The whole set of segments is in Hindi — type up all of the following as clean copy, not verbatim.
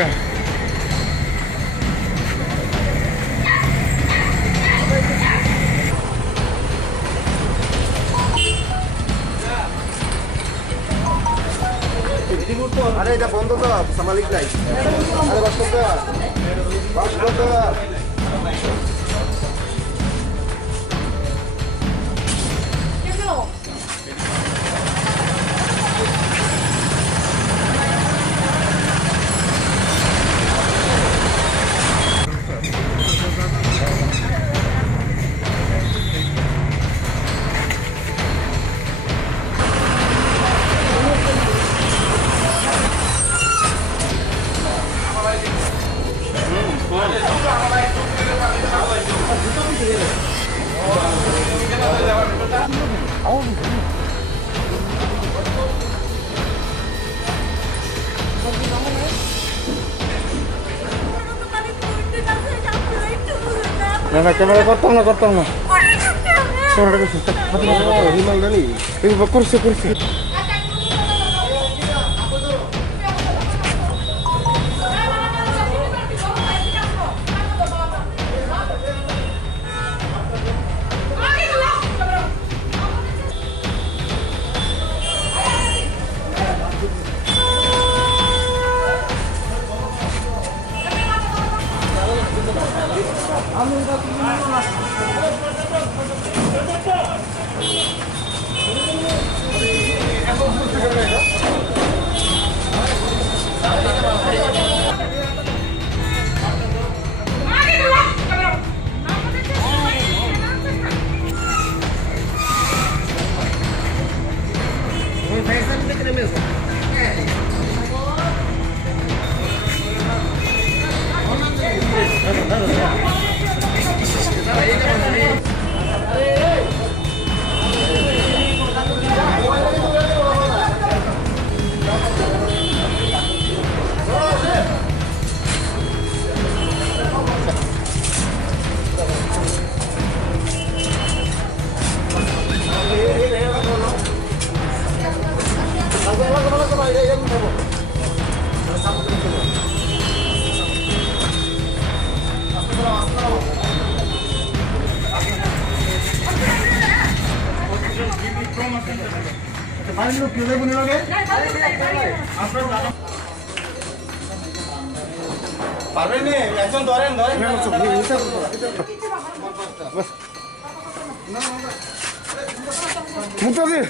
Oke. আরে এটা বন্ধ তো সামালিক নাই আরে বাস করতে না ক্যামেরা করতাম না ক্যামেরাটা করছি করছি পারবেন না একজন ধরেন মুতাদি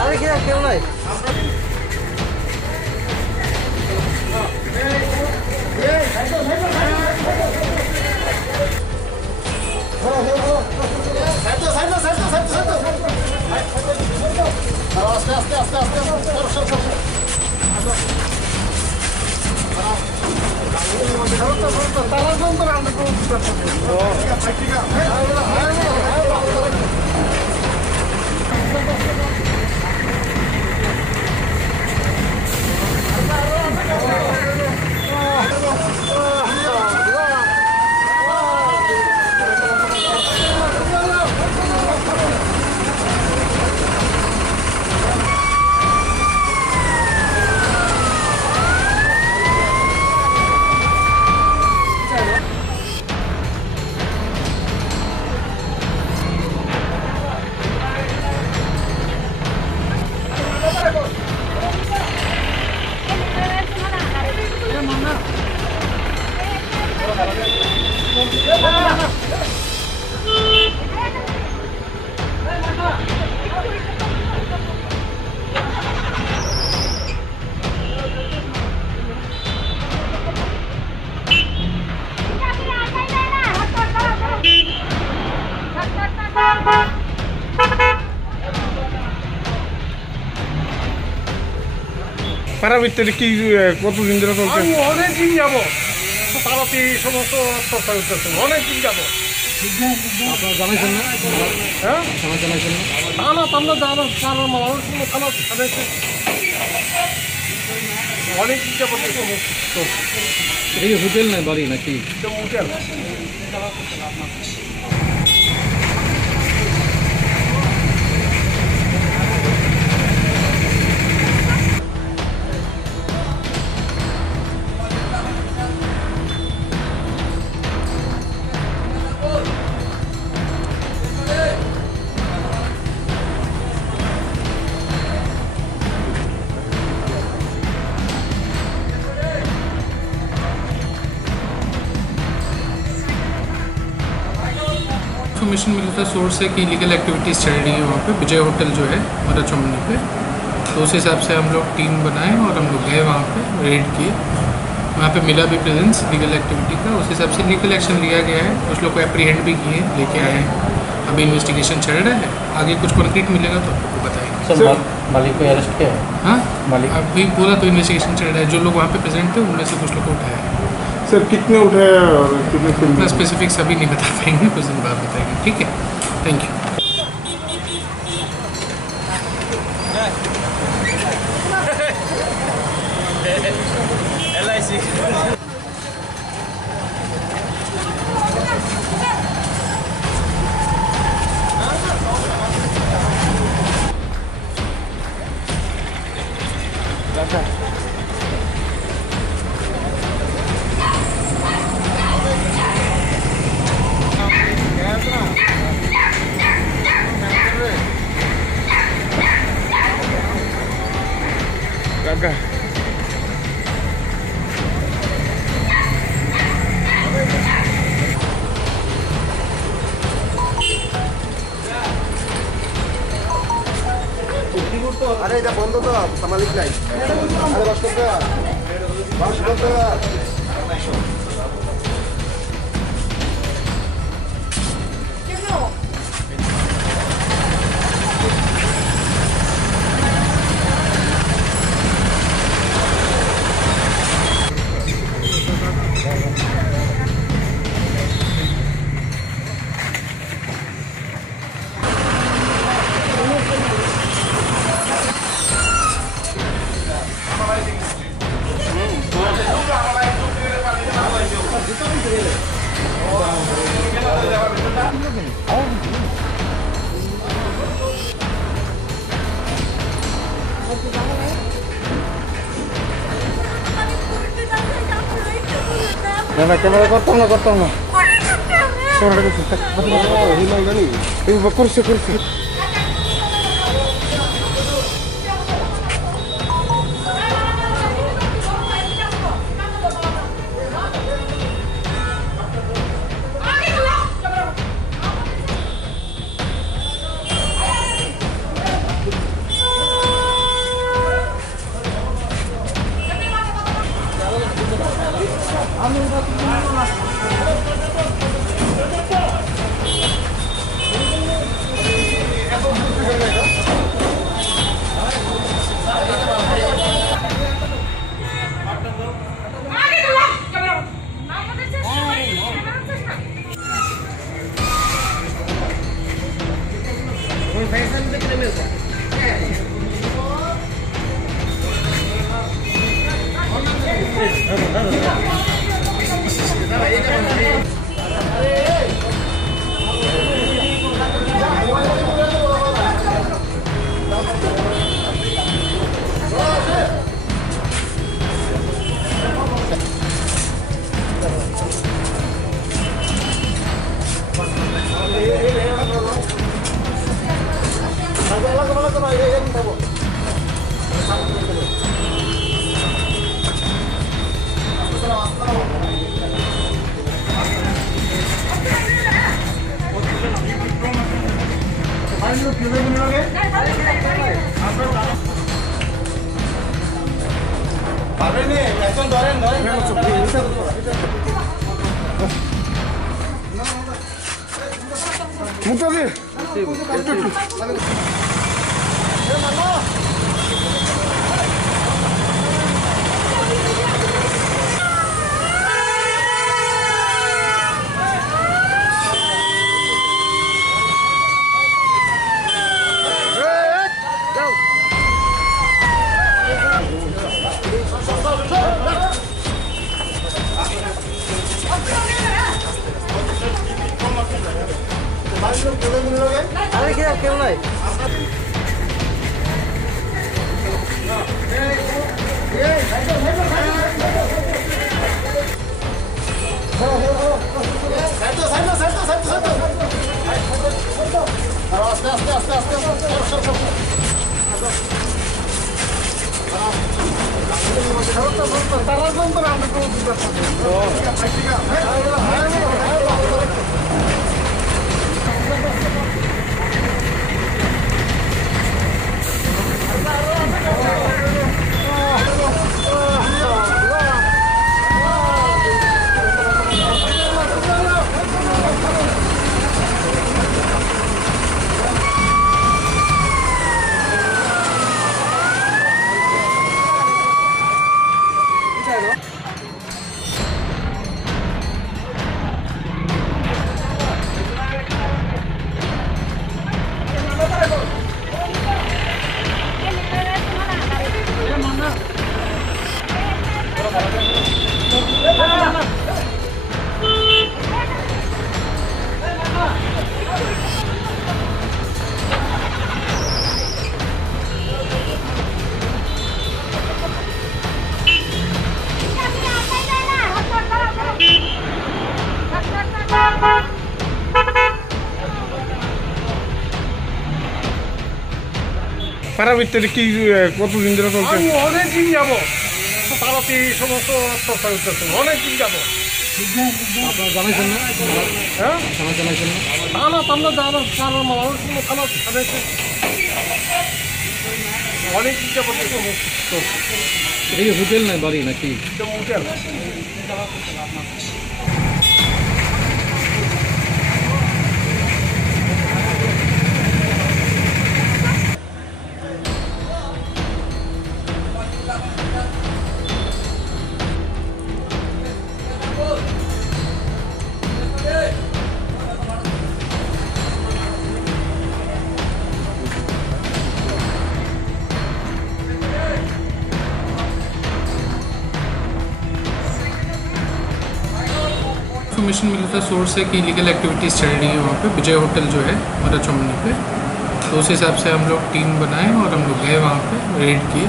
আরে কেউ নাই পাড়া ভিতরে কি কতদিন ধরে চলছে? আমি অনেকদিন যাবো, তারাতে এই সমস্ত রাস্তা করতেছে, অনেকদিন যাবো। আপনারা জানাইছেন না? হ্যাঁ, থানা জানাইছেন না? থানা টানা যারা তারা মানুষ থানা ছাড়াইছে, অনেকদিন যাবো। এই হোটেল না বাড়ি নাকি? হোটেল इन्फॉर्मेशन मिला था सोर्स से कि इलीगल एक्टिविटीज़ चल रही है वहाँ पे, विजय होटल जो है मरा चौमनी पे। तो उस हिसाब से हम लोग टीम बनाए और हम लोग गए वहाँ पे, रेड किए। वहाँ पे मिला भी प्रेजेंस लीगल एक्टिविटी का, उस हिसाब से लीगल एक्शन लिया गया है। कुछ लोग को एप्रीहेंड भी किए, लेके आए हैं। अभी इन्वेस्टिगेशन चल रहा है, आगे कुछ कंक्रीट मिलेगा तो आपको बताएंगे। सर मालिक को अरेस्ट किया है? हाँ, मालिक अभी पूरा तो इन्वेस्टिगेशन चल रहा है। जो लोग वहाँ पे प्रेजेंट थे उनमें से कुछ लोग को उठाया है। सर कितने उठाए और कितने इतना स्पेसिफिक्स अभी नहीं बता पाएंगे, कुछ दिन बाद बताएंगे। ठीक है, थैंक यू। Gaga. আরে এটা বন্ধ তো সামালিক নাই। আরে বাস করতে বাস করতে না ক্যামেরা করতাম না করছে মুতালি বাড়ির লোক কেউ মনে লাগে আরে কি আর কেউ নাই পাড়ার ভিতরে কি কতদিন ধরে চলছে? আমি অনেকদিন যাবো তারাতে এই সমস্ত অত্যাচার হচ্ছে, অনেকদিন যাবো। আপনারা জানাইছেন না? হ্যাঁ জানাইছেন না? থানা টানা যারা থানা মানুষ কোনো থানা ছাড়াইছে অনেকদিন যাবো। এটা কি হোটেল নাই বাড়ি নাকি? হোটেল इन्फॉर्मेशन मिला था सोर्स है कि इलीगल एक्टिविटीज़ चल रही है वहाँ पे विजय होटल जो है मरा चौमनी पे। तो उस हिसाब से हम लोग टीम बनाए और हम लोग गए वहाँ पे रेड किए।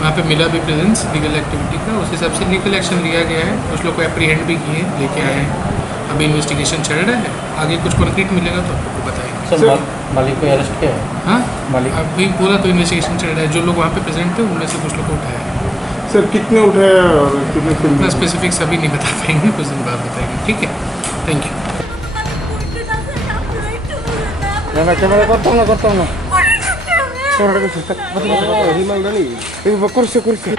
वहाँ पे मिला भी प्रेजेंस लीगल एक्टिविटी का, उस हिसाब से लीगल एक्शन लिया गया है। कुछ लोग को एप्रीहेंड भी किए, लेके आए हैं। अभी इन्वेस्टिगेशन चल रहा है, आगे कुछ कॉन्क्रीट मिलेगा तो आपको बताएंगे। सर मालिक को अरेस्ट किया है? हाँ मालिक अभी पूरा तो इन्वेस्टिगेशन चल रहा है। जो लोग वहाँ पे प्रेजेंट थे उनमें से कुछ लोग को उठाया है। सर कितने उठाए और कितने इतना स्पेसिफिक्स अभी नहीं बता पाएंगे, कुछ दिन बाद बताएंगे। ठीक है, थैंक यू। না ক্যামেরা করতাম না রিমান্ড নেই করছে করছে